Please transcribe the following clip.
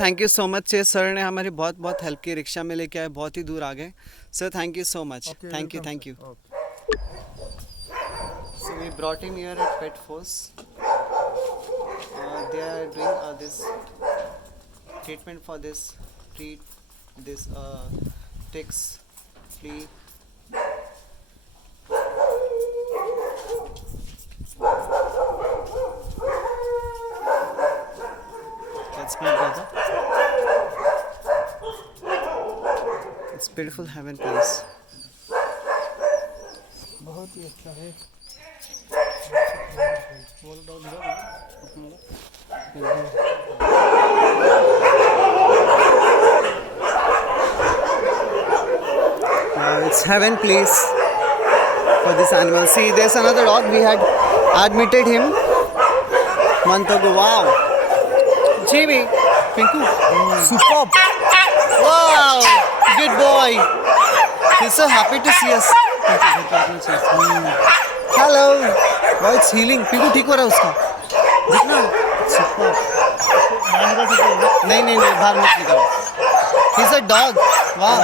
Thank you so much sir ने हमारी बहुत बहुत हेल्प की, रिक्शा में लेके आए, बहुत ही दूर आ गए sir, thank you so much, thank you thank you. So we brought him here at Pet Force. They are doing this treatment for this ticks, flea. That's my brother. It's beautiful heaven place. बहुत ही अच्छा है। It's heaven place for this animal. See, there's another dog. We had admitted him month ago. Wow, Jimmy, Pinku, superb. Wow, good boy. He's so happy to see us. Hello. Wow, it's healing. Pinku ठीक हो रहा है उसका. देखना. Superb. नहीं बाहर मत निकालो. He's a dog. Wow.